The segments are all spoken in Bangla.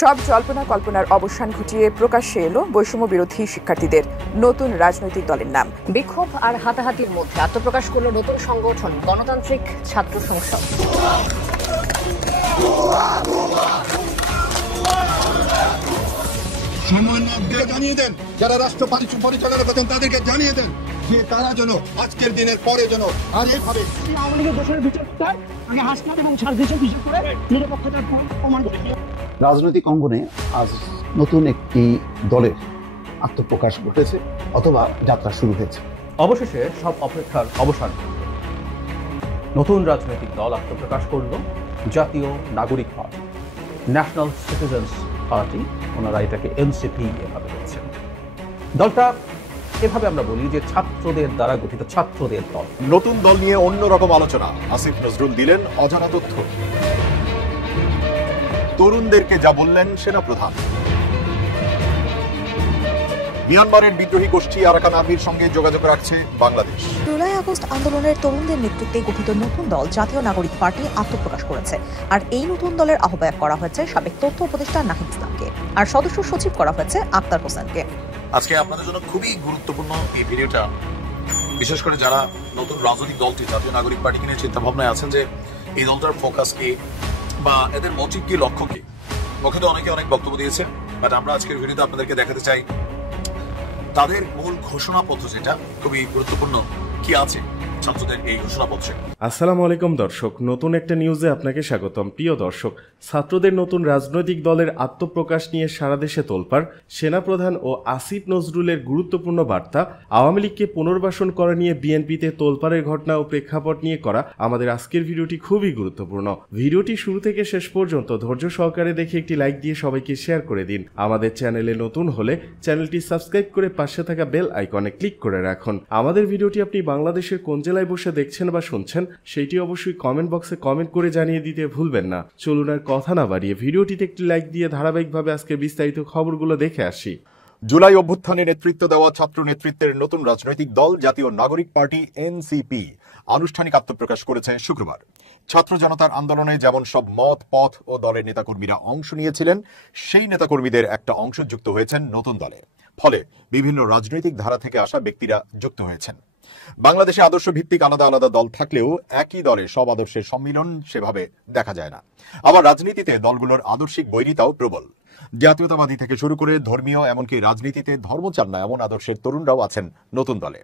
সব জল্পনা কল্পনার অবসান ঘটিয়ে প্রকাশ্যে এলো বৈষম্য বিরোধী শিক্ষার্থীদের নতুন রাজনৈতিক দলের নাম। বিক্ষোভ আর হাতাহাতির মধ্যে আত্মপ্রকাশ করলো নতুন সংগঠন গণতান্ত্রিক ছাত্র সংসদ। সমন্বয়কদের জানিয়ে দেন, যারা রাষ্ট্র পরিচালনা করছেন তাদেরকে জানিয়ে দেন যে তারা যেন আজকের দিনের পরে যেন আর এইভাবে আওয়ামী লীগের দোষের বিচার আগে হাসপাত এবং সার্ভিসের বিচার করে নিরপেক্ষতার প্রমাণ করে। রাজনৈতিক অঙ্গনে আজ নতুন একটি দলের আত্মপ্রকাশ ঘটেছে অথবা যাত্রা শুরু হয়েছে। অবশেষে সব অপেক্ষার অবসান, নতুন রাজনৈতিক দল আত্মপ্রকাশ করল জাতীয় নাগরিক পার্টি, ন্যাশনাল সিটিজেন্স পার্টি। ওনারা এটাকে এনসিপি এভাবে বলছেন। দলটা এভাবে আমরা বলি যে ছাত্রদের দ্বারা গঠিত ছাত্রদের দল। নতুন দল নিয়ে অন্যরকম আলোচনা। আসিফ নজরুল দিলেন অজানা তথ্য। তরুণদেরকে যা বললেন সেনাপ্রধান। মিয়ানমারের বিদ্রোহী গোষ্ঠী আরাকান আর্মির সঙ্গে যোগাযোগ রাখছে বাংলাদেশ। জুলাই আগস্ট আন্দোলনের তরুণদের নেতৃত্বে গঠিত নতুন দল জাতীয় নাগরিক পার্টি আত্মপ্রকাশ করেছে। আর এই নতুন দলের আহ্বায়ক করা হয়েছে সাবেক তথ্য উপদেষ্টা নাহিদ ইসলামকে, আর সদস্য সচিব করা হয়েছে আক্তার হোসেনকে। আজকে আপনাদের জন্য খুবই গুরুত্বপূর্ণ এই ভিডিওটা, বিশেষ করে যারা নতুন রাজনৈতিক দলটি জাতীয় নাগরিক পার্টি নিয়ে চিন্তা ভাবনায় আছেন যে এই দলটার ফোকাস কি বা এদের মোটিভ কি, লক্ষ্য কি। মুখে তো অনেকে অনেক বক্তব্য দিয়েছে, বাট আমরা আজকের ভিডিওতে আপনাদেরকে দেখাতে চাই তাদের মূল ঘোষণাপত্র, যেটা খুবই গুরুত্বপূর্ণ, কি আছে ছাত্রদের এই ঘোষণাপত্রে। আসসালামু আলাইকুম দর্শক, নতুন একটা নিউজে আপনাকে স্বাগতম। প্রিয় দর্শক, ছাত্রদের নতুন রাজনৈতিক দলের আত্মপ্রকাশ নিয়ে সারা দেশে তোলপাড়। সেনাপ্রধান ও আসিফ নজরুলের গুরুত্বপূর্ণ বার্তা, আওয়ামী লীগকে পুনর্বাসন করা নিয়ে বিএনপিতে তোলপাড়ের ঘটনা ও প্রেক্ষাপট নিয়ে করা আমাদের আজকের ভিডিওটি খুবই গুরুত্বপূর্ণ। ভিডিওটি শুরু থেকে শেষ পর্যন্ত ধৈর্য সহকারে দেখে একটি লাইক দিয়ে সবাইকে শেয়ার করে দিন। আমাদের চ্যানেলে নতুন হলে চ্যানেলটি সাবস্ক্রাইব করে পাশে থাকা বেল আইকনে ক্লিক করে রাখুন। আমাদের ভিডিওটি আপনি বাংলাদেশের কোন জেলায় বসে দেখছেন বা শুনছেন সেইটি অবশ্যই কমেন্ট বক্সে কমেন্ট করে জানিয়ে দিতে ভুলবেন না। চলুন আর কথা না বাড়িয়ে ভিডিওটিতে একটি লাইক দিয়ে ধারাবাহিকভাবে আজকে বিস্তারিত খবরগুলো দেখে আসি। জুলাই অভ্যুত্থানে নেতৃত্ব দেওয়া ছাত্র নেতৃত্বের নতুন রাজনৈতিক দল জাতীয় নাগরিক পার্টি এনসিপি আনুষ্ঠানিক আত্মপ্রকাশ করেছে শুক্রবার। ছাত্র জনতার আন্দোলনে যেমন সব মত, পথ ও দলের নেতাকর্মীরা অংশ নিয়েছিলেন, সেই নেতাকর্মীদের একটা অংশ যুক্ত হয়েছেন নতুন দলে। ফলে বিভিন্ন রাজনৈতিক ধারা থেকে আসা ব্যক্তিরা যুক্ত হয়েছেন। বাংলাদেশে আদর্শ ভিত্তিক আলাদা আলাদা দল থাকলেও একই দলে সব আদর্শের সম্মিলন সেভাবে দেখা যায় না। আবার রাজনীতিতে দলগুলোর আদর্শিক বৈরিতাও প্রবল। জাতীয়তাবাদী থেকে শুরু করে ধর্মীয়, এমনকি রাজনীতিতে ধর্ম চান না এমন আদর্শের তরুণরাও আছেন নতুন দলে।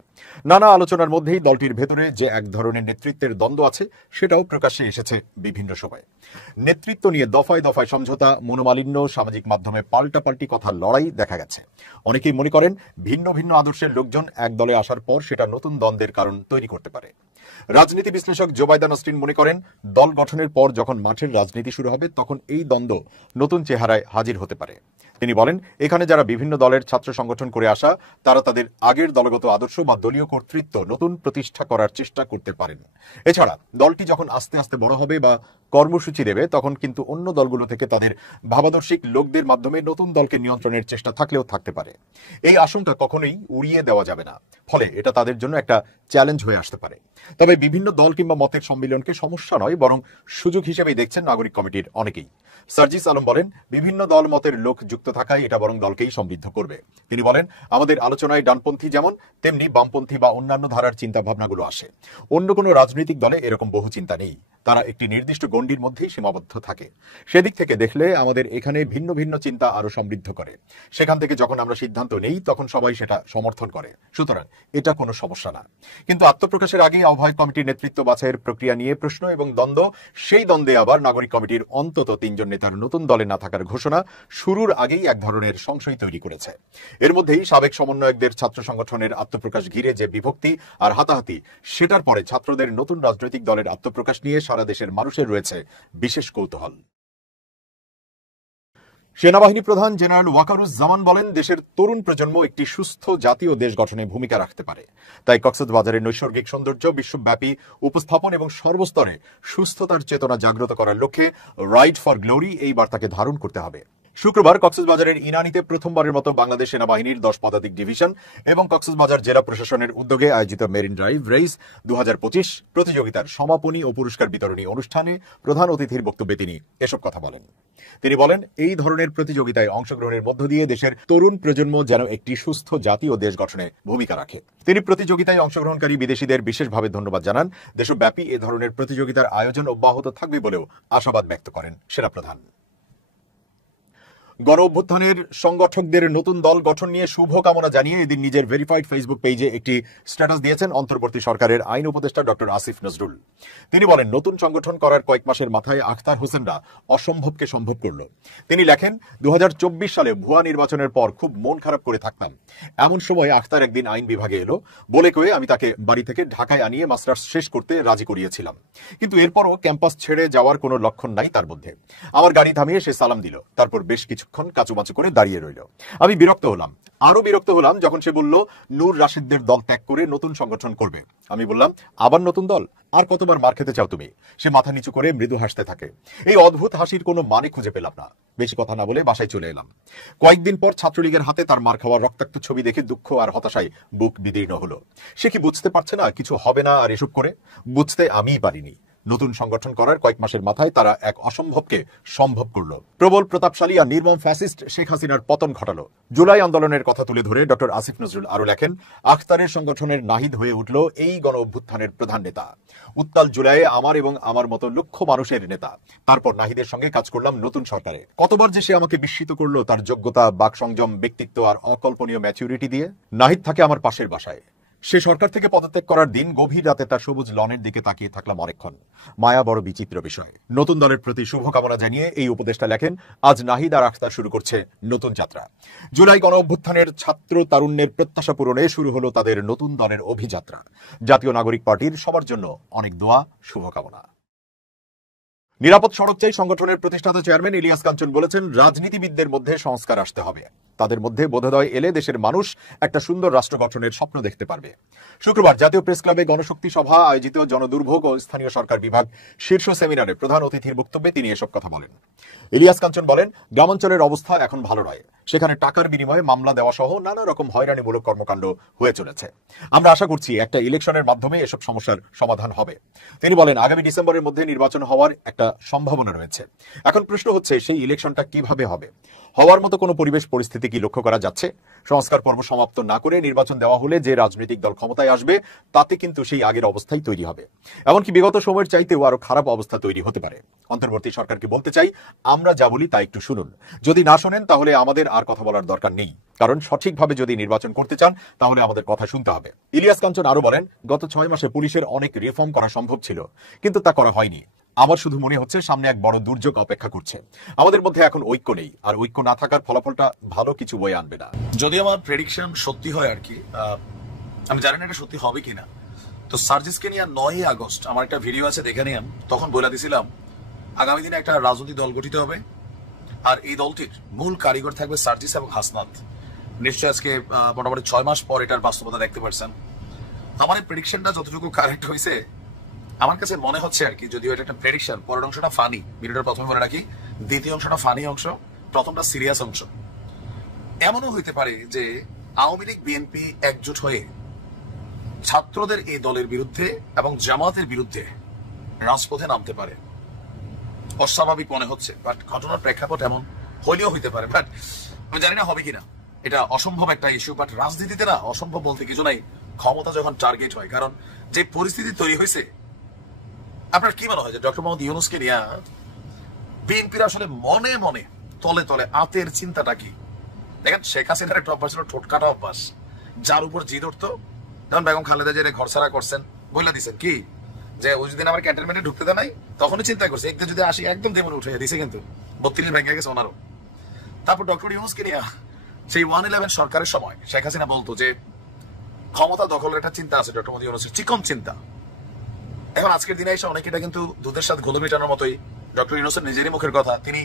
নানা আলোচনার মধ্যেই দলটির ভেতরে যে এক ধরনের নেতৃত্বের দ্বন্দ্ব আছে সেটাও প্রকাশ্যে এসেছে বিভিন্ন সময়। নেতৃত্ব নিয়ে দফায় দফায় সমঝোতা, মনোমালিন্য, সামাজিক মাধ্যমে পাল্টাপাল্টি কথার লড়াই দেখা গেছে। অনেকেই মনে করেন ভিন্ন ভিন্ন আদর্শের লোকজন এক দলে আসার পর সেটা নতুন দ্বন্দ্বের কারণ তৈরি করতে পারে। রাজনীতি বিশ্লেষক জোবাইদা নসরিন মনে করেন দল গঠনের পর যখন মাঠের রাজনীতি শুরু হবে তখন এই দ্বন্দ্ব নতুন চেহারায় হাজির হতে পারে। তিনি বলেন, এখানে যারা বিভিন্ন দলের ছাত্র সংগঠন করে আসা তারা তাদের আগের দলগত আদর্শ বা দলীয় কর্তৃত্ব নতুন প্রতিষ্ঠা করার চেষ্টা করতে পারেন। এছাড়া দলটি যখন আস্তে আস্তে বড় হবে বা কর্মসূচি দেবে তখন কিন্তু অন্য দলগুলো থেকে তাদের ভাবাদর্শিক লোকদের মাধ্যমে নতুন দলকে নিয়ন্ত্রণের চেষ্টা থাকলেও থাকতে পারে। এই আশঙ্কা কখনোই উড়িয়ে দেওয়া যাবে না, ফলে এটা তাদের জন্য একটা চ্যালেঞ্জ হয়ে আসতে পারে। তবে বিভিন্ন দল কিংবা মতের সম্মিলনকে সমস্যা নয় বরং সুযোগ হিসেবেই দেখছেন নাগরিক কমিটির অনেকেই। সার্জিস আলম বলেন, বিভিন্ন দল মতের লোক যুক্ত থাকায় এটা বরং দলকেই সমৃদ্ধ করবে। তিনি বলেন, আমাদের আলোচনায় ডানপন্থী যেমন তেমনি বামপন্থী বা অন্যান্য ধারার চিন্তা ভাবনাগুলো আসে। অন্য কোনো রাজনৈতিক দলে এরকম বহু চিন্তা নেই, তারা একটি নির্দিষ্ট গণ্ডির মধ্যেই সীমাবদ্ধ থাকে। সেদিক থেকে দেখলে আমাদের এখানে ভিন্ন ভিন্ন চিন্তা আরো সমৃদ্ধ করে। সেখান থেকে যখন আমরা সিদ্ধান্ত নেই তখন সবাই সেটা সমর্থন করে, সুতরাং এটা কোনো সমস্যা না। কিন্তু আত্মপ্রকাশের আগেই আহ্বায়ক কমিটির নেতৃত্ব বাছাইয়ের প্রক্রিয়া নিয়ে প্রশ্ন এবং দ্বন্দ্ব, সেই দ্বন্দ্বে আবার নাগরিক কমিটির অন্তত 3 জন নেতার নতুন দলে না থাকার ঘোষণা শুরুর আগেই এক ধরনের সংশয় তৈরি করেছে। এর মধ্যেই সাবেক সমন্বয়কদের ছাত্র সংগঠনের আত্মপ্রকাশ ঘিরে যে বিভক্তি আর হাতাহাতি, সেটার পরে ছাত্রদের নতুন রাজনৈতিক দলের আত্মপ্রকাশ নিয়ে সারা দেশের মানুষের রয়েছে বিশেষ কৌতূহল। সেনাবাহিনী প্রধান জেনারেল ওয়াকারুজ্জামান বলেন, দেশের তরুণ প্রজন্ম একটি সুস্থ জাতীয় দেশ গঠনে ভূমিকা রাখতে পারে। তাই কক্সবাজারের নৈসর্গিক সৌন্দর্য বিশ্বব্যাপী উপস্থাপন এবং সর্বস্তরে সুস্থতার চেতনা জাগ্রত করার লক্ষ্যে রাইড ফর গ্লোরি এই বার্তাকে ধারণ করতে হবে। শুক্রবার কক্সবাজারের ইনানীতে প্রথমবারের মতো বাংলাদেশ সেনাবাহিনীর 10 পদাতিক ডিভিশন এবং কক্সবাজার জেলা প্রশাসনের উদ্যোগে আয়োজিত মেরিন ড্রাইভ রেস 2025 প্রতিযোগিতার সমাপনী ও পুরস্কার বিতরণী অনুষ্ঠানে প্রধান অতিথির বক্তব্যে তিনি এসব কথা বলেন। তিনি বলেন, এই ধরনের প্রতিযোগিতায় অংশগ্রহণের মধ্য দিয়ে দেশের তরুণ প্রজন্ম যেন একটি সুস্থ জাতি ও দেশ গঠনে ভূমিকা রাখে। তিনি প্রতিযোগিতায় অংশগ্রহণকারী বিদেশিদের বিশেষভাবে ধন্যবাদ জানান। দেশব্যাপী এ ধরনের প্রতিযোগিতার আয়োজন অব্যাহত থাকবে বলেও আশাবাদ ব্যক্ত করেন সেনাপ্রধান। গণ অভ্যুত্থানের সংগঠকদের নতুন দল গঠন নিয়ে শুভকামনা জানিয়ে এদিন নিজের ভেরিফাইড ফেসবুক পেজে একটি স্ট্যাটাস দিয়েছেন অন্তর্বর্তী সরকারের আইন উপদেষ্টা ডক্টর আসিফ নজরুল। তিনি বলেন, নতুন সংগঠন করার কয়েক মাসের মাথায় আখতার হোসেনরা অসম্ভবকে সম্ভব করল। তিনি লেখেন, 2024 সালে ভুয়া নির্বাচনের পর খুব মন খারাপ করে থাকতাম। এমন সময় আখতার একদিন আইন বিভাগে এলো, বলে কয়ে আমি তাকে বাড়ি থেকে ঢাকায় আনিয়ে মাস্টার্স শেষ করতে রাজি করিয়েছিলাম। কিন্তু এরপরও ক্যাম্পাস ছেড়ে যাওয়ার কোনো লক্ষণ নাই তার মধ্যে। আমার গাড়ি থামিয়ে সে সালাম দিল, তারপর বেশ কিছুক্ষণ কাচুমাচু করে দাঁড়িয়ে রইল। আমি বিরক্ত হলাম, আরো বিরক্ত হলাম যখন সে বলল নূর রাশিদদের দল ত্যাগ করে নতুন সংগঠন করবে। আমি বললাম, আবার নতুন দল? আর কতবার মার খেতে চাও তুমি? সে মাথা নিচু করে মৃদু হাসতে থাকে। এই অদ্ভুত হাসির কোনো মানে খুঁজে পেলাম না। বেশি কথা না বলে বাসায় চলে এলাম। কয়েকদিন পর ছাত্রলীগের হাতে তার মার খাওয়ার রক্তাক্ত ছবি দেখে দুঃখ আর হতাশায় বুক বিদীর্ণ হলো। সে কি বুঝতে পারছে না কিছু হবে না আর এসব করে? বুঝতে আমিই পারিনি। নতুন সংগঠন করার কয়েক মাসের মাথায় তারা এক অসম্ভবকে সম্ভব করলো। প্রবল প্রতাপশালী আর নির্মম ফ্যাসিস্ট শেখ হাসিনার পতন ঘটালো। জুলাই আন্দোলনের কথা তুলে ধরে ডক্টর আসিফ নজরুল আরো লেখেন, আখতারের সংগঠনের নাহিদ হয়ে উঠল এই গণ অভ্যুত্থানের প্রধান নেতা, উত্তাল জুলাইয়ে আমার এবং আমার মতো লক্ষ মানুষের নেতা। তারপর নাহিদের সঙ্গে কাজ করলাম নতুন সরকারে। কতবার যে সে আমাকে বিস্মিত করলো তার যোগ্যতা, বাকসংযম, ব্যক্তিত্ব আর অকল্পনীয় ম্যাচুরিটি দিয়ে। নাহিদ থাকে আমার পাশের বাসায়। সে সরকার থেকে পদত্যাগ করার দিন গভীর রাতে তার সবুজ লনের দিকে তাকিয়ে থাকলাম অনেকক্ষণ। মায়া বড় বিচিত্র বিষয়। নতুন দলের প্রতি শুভকামনা জানিয়ে এই উপদেষ্টা লেখেন, আজ নাহিদ আর আখতার শুরু করছে নতুন যাত্রা। জুলাই গণ অভ্যুত্থানের ছাত্র তারুণ্যের প্রত্যাশা পূরণে শুরু হলো তাদের নতুন দলের অভিযাত্রা। জাতীয় নাগরিক পার্টির সবার জন্য অনেক দোয়া, শুভকামনা। নিরাপদ সড়ক চাই সংগঠনের প্রতিষ্ঠাতা চেয়ারম্যান ইলিয়াস কাঞ্চন বলেছেন, রাজনীতিবিদদের মধ্যে সংস্কার আসতে হবে। তাদের মধ্যে বোধোদয় এলে দেশের মানুষ একটা সুন্দর রাষ্ট্র গঠনের স্বপ্ন দেখতে পারবে। শুক্রবার জাতীয় প্রেস ক্লাবে গণশক্তি সভা আয়োজিত জনদুর্ভোগ ও স্থানীয় সরকার বিভাগ শীর্ষ সেমিনারে প্রধান অতিথির বক্তব্যে তিনি এসব কথা বলেন। ইলিয়াস কাঞ্চন বলেন, গ্রামাঞ্চলের অবস্থা এখন ভালো নয়। সেখানে টাকার বিনিময়ে মামলা দেওয়া সহ নানা রকম হয়রানিমূলক কর্মকাণ্ড হয়ে চলেছে। আমরা আশা করছি একটা ইলেকশনের মাধ্যমে এসব সমস্যার সমাধান হবে। তিনি বলেন, আগামী ডিসেম্বরের মধ্যে নির্বাচন হওয়ার একটা সম্ভাবনা রয়েছে। এখন প্রশ্ন হচ্ছে সেই ইলেকশনটা কিভাবে হবে। হওয়ার মতো কোনো পরিবেশ পরিস্থিতি কি লক্ষ্য করা যাচ্ছে? সংস্কার পর্ব সমাপ্ত না করে নির্বাচন দেওয়া হলে যে রাজনৈতিক দল ক্ষমতায় আসবে তাতে কিন্তু সেই আগের অবস্থাই তৈরি হবে। এমনকি বিগত সময়ের চাইতেও আরো খারাপ অবস্থা তৈরি হতে পারে। অন্তর্বর্তী সরকারকে বলতে চাই, আমরা যা বলি তা একটু শুনুন। যদি না শোনেন তাহলে আমাদের আর কথা বলার দরকার নেই, কারণ সঠিকভাবে যদি নির্বাচন করতে চান তাহলে আমাদের কথা শুনতে হবে। ইলিয়াস কাঞ্চন আরো বলেন, গত 6 মাসে পুলিশের অনেক রিফর্ম করা সম্ভব ছিল, কিন্তু তা করা হয়নি। আমার শুধু মনে হচ্ছে সামনে এক বড় দুর্যোগ অপেক্ষা করছে। আমাদের মধ্যে এখন ঐক্য নেই, আর ঐক্য না থাকার ফলাফলটা ভালো কিছু বয়ে আনবে না। যদি আমার প্রেডিকশন সত্যি হয় আর কি, আমি জানি না এটা সত্যি হবে কিনা। তো সার্জিসকে নিয়ে 9 আগস্ট আমার একটা ভিডিও আছে, দেখে নিলাম। তখন বলে দিয়েছিলাম আগামী দিনে একটা রাজনৈতিক দল গঠিত হবে, আর এই দলটির মূল কারিগর থাকবে সার্জিস এবং হাসনাত। নিশ্চয় আজকে মোটামুটি 6 মাস পর এটার বাস্তবতা দেখতে পারছেন। আমার এই প্রেডিকশনটা যতটুকু কারেক্ট হয়েছে আমার কাছে মনে হচ্ছে আর কি, যদিও এটা একটা প্রেডিকশন। পরের অংশটা ফানি, ভিডিওটার প্রথমে বলে রাখি, দ্বিতীয় অংশটা ফানি অংশ, প্রথমটা সিরিয়াস অংশ। এমনও হইতে পারে যে আওয়ামী লীগ বিএনপি একজোট হয়ে ছাত্রদের এই দলের বিরুদ্ধে এবং জামাতের বিরুদ্ধে রাজপথে নামতে পারে। অস্বাভাবিক মনে হচ্ছে, বাট ঘটনার প্রেক্ষাপট এমন হইলেও হইতে পারে। বাট আমি জানি না হবে কিনা, এটা অসম্ভব একটা ইস্যু। বাট রাজনীতিতে না অসম্ভব বলতে কিছু নাই, ক্ষমতা যখন টার্গেট হয়। কারণ যে পরিস্থিতি তৈরি হয়েছে, আপনার কি মনে হয় যে ডক্টর মোহাম্মদ ইউনূসকে নিয়ে বিএনপির আসলে মনে মনে তলে তলে আতের চিন্তাটা কি? দেখেন, শেখ হাসিনার একটা অভ্যাস ছিল ঠোঁট কাটা অভ্যাস, যার উপর জিদ উঠতো। যেমন বেগম খালেদা জিয়া ঘর ছাড়া করছেন, বলে দিচ্ছেন কি যে ওই যদি আমার ক্যান্টনমেন্টে ঢুকতে দেয় নাই, তখনই চিন্তা করছে একদিন যদি আসি একদম দেমন উঠে দিছে, কিন্তু 32 ভেঙে গেছে ওনারও। তারপর ডক্টর ইউনূসকে নিয়ে সেই 111 সরকারের সময় শেখ হাসিনা বলতো যে ক্ষমতা দখলের একটা চিন্তা আছে ডক্টর মোহাম্মদ ইউনূসের, চিকন চিন্তা। এখন আজকের দিনে এসে অনেকে এটা কিন্তু দুধের সাথে ঘোল মেটানোর মতোই। ডক্টর ইউনূসের নিজেরই মুখের কথা, তিনি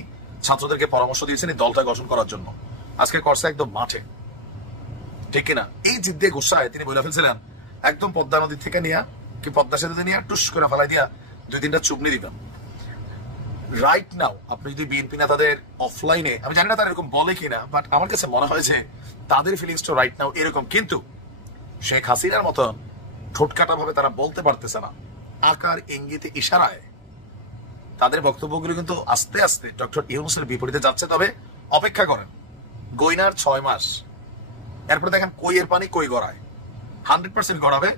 ছাত্রদেরকে পরামর্শ দিয়েছেন এই দলটা গঠন করার জন্য। আজকে করছে একদম মাঠে, ঠিক কিনা? এই জিদ দিয়ে গুসায় তিনি বলে ফেলছিলেন একদম পদ্মা নদীর থেকে নিয়ে কি পদ্মা সেতুতে নিয়ে টুস করে ফেলাই দিয়া 2-3টা চুপনি দিবেন। রাইট নাও আপনি যদি বিএনপি নেতাদের অফলাইনে, আমি জানি না তারা এরকম বলে কিনা, বাট আমার কাছে মনে হয় যে তাদের ফিলিংসটা রাইট নাও এরকম। কিন্তু শেখ হাসিনার মতন ঠোঁটকাটা ভাবে তারা বলতে পারতেছে না, আকার ইঙ্গিতে ইশারায় তাদের বক্তব্যগুলো কিন্তু আস্তে আস্তে ডক্টর ইউনূসের বিপরীতে যাচ্ছে। তবে অপেক্ষা করেন, গইনার 6 মাস, এরপরে দেখেন কই এর পানি কই গড়ায়, 100% গড়াবে।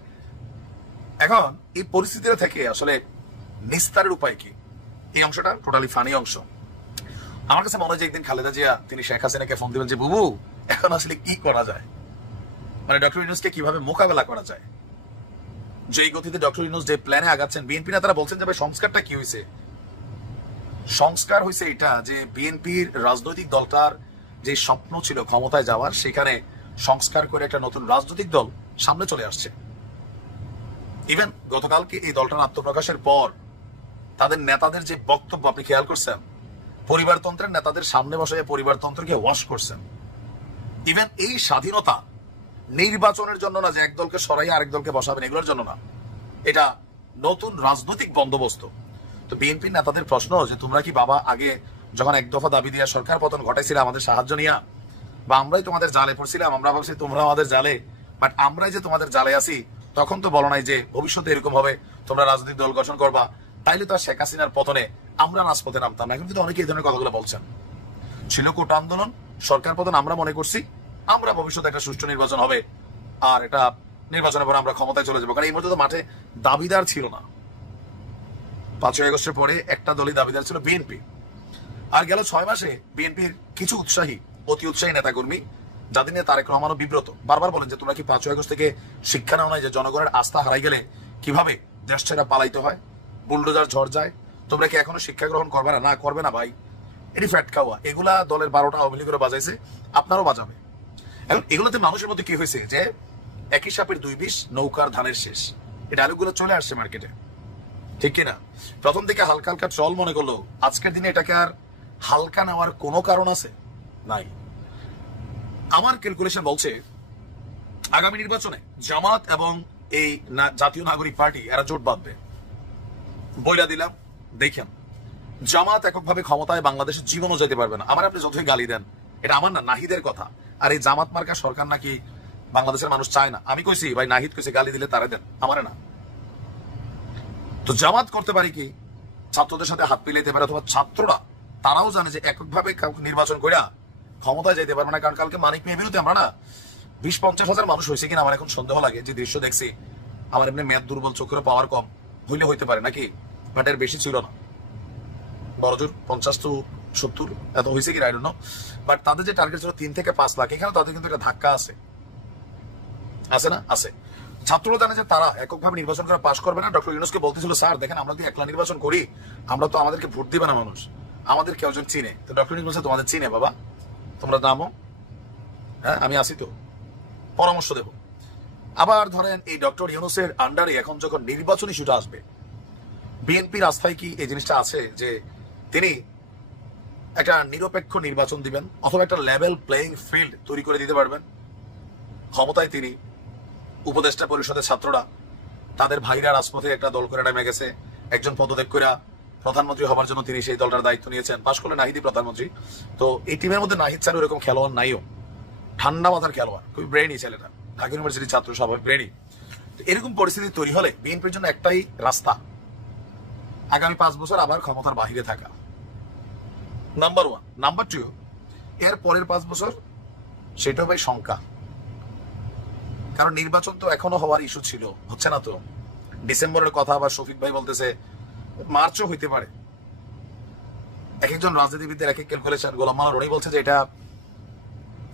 এখন এই পরিস্থিতিটা থেকে আসলে নিস্তারের উপায় কি, এই অংশটা টোটালি ফানি অংশ। আমার কাছে মনে হয় যে একদিন খালেদা জিয়া তিনি শেখ হাসিনাকে ফোন দিবেন যে বুবু এখন আসলে কি করা যায়, মানে ডক্টর ইউনূসকে কিভাবে মোকাবেলা করা যায়। যেই গতিতে ডক্টর ইউনূস যে প্ল্যানে আগাচ্ছেন, বিএনপি নেতারা বলছেন যে ভাই সংস্কারটা কি হয়েছে, সংস্কার হয়েছে এটা যে বিএনপির রাজনৈতিক দলটার যে স্বপ্ন ছিল ক্ষমতায় যাওয়ার, সেখানে সংস্কার করে একটা নতুন রাজনৈতিক দল সামনে চলে আসছে। ইভেন গতকালকে এই দলটার আত্মপ্রকাশের পর তাদের নেতাদের যে বক্তব্য আপনি খেয়াল করছেন, পরিবারতন্ত্রের নেতাদের সামনে বসে পরিবারতন্ত্রকে ওয়াশ করছেন। ইভেন এই স্বাধীনতা নির্বাচনের জন্য না, যে এক দলকে সরাই আরেক দলকে বসাবেন এগুলোর জন্য না, এটা নতুন রাজনৈতিক বন্দোবস্ত। তো বিএনপির নেতাদের প্রশ্ন যে তোমরা কি বাবা আগে যখন এক দফা দাবি দিয়া সরকার পতন ঘটাইছিল আমাদের সাহায্য নিয়া, বা আমরাই তোমাদের জালে পড়ছিলাম, আমরা ভাবছি তোমরা আমাদের জালে, বাট আমরাই যে তোমাদের জালে আছি, তখন তো বলো নাই যে ভবিষ্যতে এরকম হবে তোমরা রাজনৈতিক দল গঠন করবা, তাইলে তো আর শেখ হাসিনার পতনে আমরা রাজপথে নামতাম না। এখন কিন্তু অনেকে এই ধরনের কথাগুলো বলছেন। ছিল কোটা আন্দোলন, সরকার পতন আমরা মনে করছি, আমরা ভবিষ্যতে একটা সুষ্ঠু নির্বাচন হবে, আর এটা নির্বাচনের পর আমরা ক্ষমতায় চলে যাবো। কারণ এই মুহূর্তে তো মাঠে দাবিদার ছিল না। 5ই আগস্টের পরে একটা দলই দাবিদার ছিল, বিএনপি। আর গেল 6 মাসে বিএনপির কিছু উৎসাহী, অতি উৎসাহী নেতাকর্মী, যাদের নিয়ে তারেক রহমানও বিব্রত, বারবার বলেন যে তোমরা কি 5ই আগস্ট থেকে শিক্ষা নাও নাই যে জনগণের আস্থা হারাই গেলে কিভাবে দেশ ছেড়ে পালাইতে হয়, বুলডোজার ঝড় যায়, তোমরা কি এখনো শিক্ষা গ্রহণ করবে না? না, করবে না ভাই, এটি ফ্যাট খাওয়া। এগুলা দলের 12টা আওয়ামী লীগেরও বাজাইছে, আপনারও বাজাবে। এখন এগুলোতে মানুষের মধ্যে কি হয়েছে যে একই সাপের 2 বিষ, নৌকার ধানের শেষ, এই ডায়লগগুলো চলে আসছে মার্কেটে, ঠিক কিনা? প্রথম দিকে হালকা হালকা চল মনে করলো, আজকের দিনে এটাকে আর হালকা নেওয়ার কোনো কারণ আছে নাই। আমার ক্যালকুলেশন বলছে আগামী নির্বাচনে জামাত এবং এই জাতীয় নাগরিক পার্টি এরা জোট বাঁধবে। বইলা দিলাম, দেখেন জামাত এককভাবে ক্ষমতায় বাংলাদেশের জীবনও যেতে পারবে না। আমার আপনি যতই গালি দেন, এটা আমার না, নাহিদের কথা। আর এই জামাত মার্কা সরকার নাকি বাংলাদেশের মানুষ চায় না, আমি কইছি ভাই, নাহিদ কইছে গালি দিলে তারা দেন, আমারে না। তো জামাত করতে পারি কি, ছাত্রদের সাথে হাত মিলাইতে পারে, অথবা ছাত্ররা তারাও জানে যে এককভাবে নির্বাচন করে ক্ষমতায় যেতে পারবে না। কারণ কালকে মানিক মেয়ের বিরুদ্ধে আমরা না 20-50 হাজার মানুষ হয়েছে কিনা আমার এখন সন্দেহ লাগে, যে দৃশ্য দেখছি। আমার এমনি মেয়াদ দুর্বল, চোখের পাওয়ার কম, হইলে হইতে পারে নাকি, বাট এর বেশি ছিল না, বড়জোর 50 to 70 এত হয়েছে কি আই ডোন্ট নো। বাট তাদের যে টার্গেট ছিল 3 থেকে 5 লাখ, এখানে তাদের কিন্তু একটা ধাক্কা আছে, আছে না? আছে। ছাত্ররা জানে যে তারা এককভাবে নির্বাচন করে পাশ করবে না। ডক্টর ইউনূসকে বলতেছিল, স্যার দেখেন আমরা যদি একলা নির্বাচন করি, আমরা তো আমাদেরকে ভোট দিবে না মানুষ, আমাদের কেউ একজন চিনে। তো ডক্টর ইউনূস বলছে তোমাদের চিনে বাবা, তোমরা নামো, হ্যাঁ আমি আসি, তো পরামর্শ দেব। আবার ধরেন এই ডক্টর ইউনূসের আন্ডারে এখন যখন নির্বাচন ইস্যুটা আসবে, বিএনপির আস্থায় কি এই জিনিসটা আছে যে তিনি একটা নিরপেক্ষ নির্বাচন দিবেন, অথবা একটা লেভেল প্লেইং ফিল্ড তৈরি করে দিতে পারবেন? ক্ষমতায় তিনি, উপদেষ্টা পরিষদের ছাত্ররা, তাদের ভাইরা রাজপথে একটা দল করে নেমে গেছে, একজন পদত্যাগ করে প্রধানমন্ত্রী হবার জন্য তিনি সেই দলটার দায়িত্ব নিয়েছেন, পাশ করলে নাহিদই প্রধানমন্ত্রী। তো এই টিমের মধ্যে নাহিদ ছাড়া এরকম খেলোয়াড় নাইও, ঠান্ডা মাথার খেলোয়াড়, খুবই ব্রেনি ছেলেটা, ঢাকা ইউনিভার্সিটির ছাত্র, স্বাভাবিক ব্রেনি। এরকম পরিস্থিতি তৈরি হলে বিএনপির জন্য একটাই রাস্তা, আগামী 5 বছর আবার ক্ষমতার বাহিরে থাকা, নাম্বার 1। নাম্বার 2, এর পরের 5 বছর সেটা ভাই শঙ্কা, কারণ নির্বাচন তো এখনো হওয়ার ইস্যু ছিল, হচ্ছে না তো। ডিসেম্বরের কথা আবার শফিক ভাই বলতেছে মার্চও হইতে পারে। এক একজন রাজনীতিবিদদের এক এক ক্যালকুলেশন। গোলাম মাওলা রনি বলছে যে এটা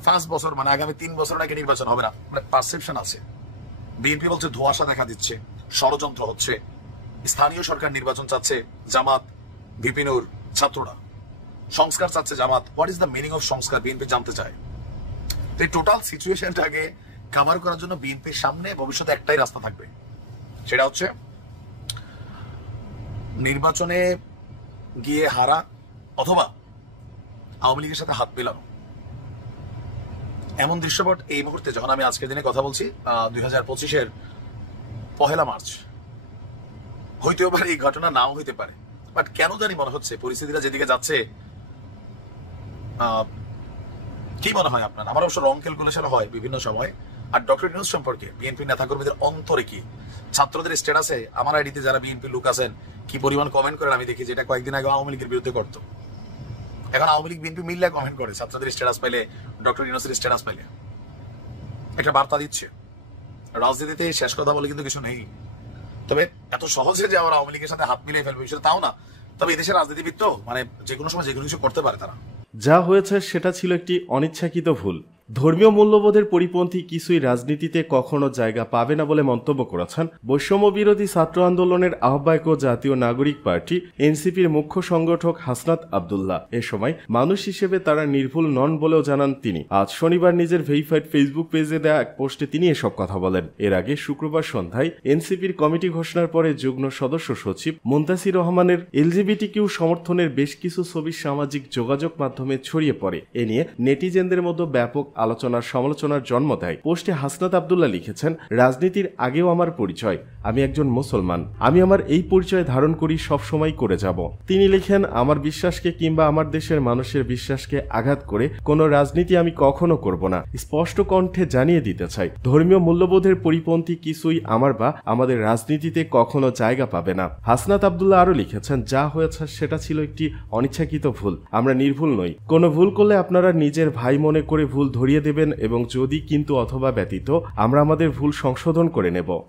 5 বছর, মানে আগামী 3 বছর নাকি নির্বাচন হবে না, মানে পারসেপশন আছে। বিএনপি বলছে ধোঁয়াশা দেখা দিচ্ছে, ষড়যন্ত্র হচ্ছে, স্থানীয় সরকার নির্বাচন চাচ্ছে জামাত, ভিপিনুর, ছাত্ররা সংস্কার চাচ্ছে জামাত। What is the meaning of সংস্কার, বিএনপি জানতে চায়। তো এই টোটাল সিচুয়েশনটাকে কাভার করার জন্য বিএনপির সামনে ভবিষ্যতে একটাই রাস্তা থাকবে, সেটা হচ্ছে নির্বাচনে গিয়ে হারা, অথবা আওয়ামী লীগের সাথে হাত মেলানো। এমন দৃশ্যপট এই মুহূর্তে, যখন আমি আজকের দিনে কথা বলছি, 2025-এর 1 মার্চ, হইতেও পারে, এই ঘটনা নাও হইতে পারে, বাট কেন জানি মনে হচ্ছে পরিস্থিতিটা যেদিকে যাচ্ছে, কি মনে হয় আপনার? আমার অবশ্য রং ক্যালকুলেশন হয় বিভিন্ন সময়। আর ডক্টর ইউনূস সম্পর্কে বিএনপি নেতাকর্মীদের অন্তরে কি, ছাত্রদের স্ট্যাটাসে আমার আইডিতে যারা বিএনপি লোক আছেন কি পরিমাণ কমেন্ট করেন আমি দেখি, যেটা কয়েকদিন আগে আওয়ামী লীগের বিরুদ্ধে করতো। এখন আওয়ামী লীগ বিএনপি মিল্লা কমেন্ট করে ছাত্রদের স্ট্যাটাস পাইলে, ডক্টর ইউনূসের স্ট্যাটাস পাইলে। একটা বার্তা দিচ্ছে রাজনীতিতে শেষ কথা বলে কিন্তু কিছু নেই। তবে এত সহজে যে আমরা আওয়ামী লীগের সাথে হাত মিলিয়ে ফেলবে বিষয়টা তাও না। তবে এদেশের রাজনীতিবিদ তো মানে যে কোনো সময় যে কোনো কিছু করতে পারে তারা। যা হয়েছে সেটা ছিল একটি অনিচ্ছাকৃত ভুল। ধর্মীয় মূল্যবোধের পরিপন্থী কিছুই রাজনীতিতে কখনো জায়গা পাবে না বলে মন্তব্য করেছেন বৈষম্য বিরোধী ছাত্র আন্দোলনের আহ্বায়ক ও জাতীয় নাগরিক পার্টি এনসিপির মুখ্য সংগঠক হাসনাত আব্দুল্লাহ। এ সময় মানুষ হিসেবে তারা নির্ভুল নন বলেও জানান তিনি। আজ শনিবার নিজের ভেরিফাইড ফেসবুক পেজে দেয়া এক পোস্টে তিনি এসব কথা বলেন। এর আগে শুক্রবার সন্ধ্যায় এনসিপির কমিটি ঘোষণার পরে যুগ্ম সদস্য সচিব মুনতাসির রহমানের এলজিবিটিকিউ সমর্থনের বেশ কিছু ছবি সামাজিক যোগাযোগ মাধ্যমে ছড়িয়ে পড়ে। এ নিয়ে নেটিজেনদের মধ্যে ব্যাপক আলোচনার সমালোচনার জন্ম দেয়। পোস্টে হাসনাত আব্দুল্লাহ লিখেছেন, রাজনীতির আগেও আমার পরিচয়, আমি একজন মুসলমান, আমি আমার এই পরিচয় ধারণ করি, সবসময় করে যাব। তিনি লিখেন, আমার বিশ্বাসকে কিংবা আমার দেশের মানুষের বিশ্বাসকে আঘাত করে কোনো রাজনীতি আমি কখনো করব না। স্পষ্ট কণ্ঠে জানিয়ে দিতে চাই, ধর্মীয় মূল্যবোধের পরিপন্থী কিছুই আমার বা আমাদের রাজনীতিতে কখনো জায়গা পাবে না। হাসনাত আব্দুল্লাহ আরো লিখেছেন, যা হয়েছে সেটা ছিল একটি অনিচ্ছাকৃত ভুল, আমরা নির্ভুল নই। কোনো ভুল করলে আপনারা নিজের ভাই মনে করে ভুল ধরিয়ে দেবেন এবং যদি কিন্তু অথবা ব্যতীত আমরা আমাদের ভুল সংশোধন করে নেব।